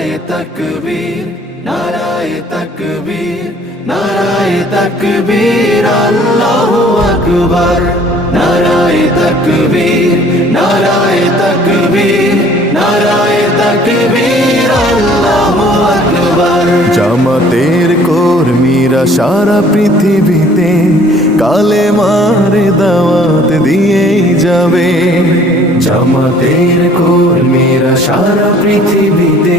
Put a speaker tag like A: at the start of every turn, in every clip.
A: নারায় তকবীর নারায় তকবীর নারায় তকবীর নারায় তকবীর নারায় তকবীর নারায় তকবীর
B: জামাতের কর্মীরা সারা পৃথিবীতে কালে মারে দাওয়াত দিয়েই যাবে।
A: জামাতের কর্মীরা সারা পৃথিবীতে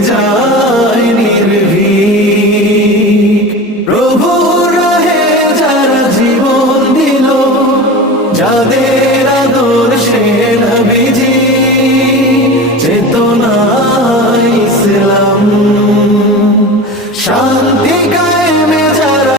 A: যায় নির্ভীক। প্রভু রাহে যারা জীবন দিল যাদের আদর্শে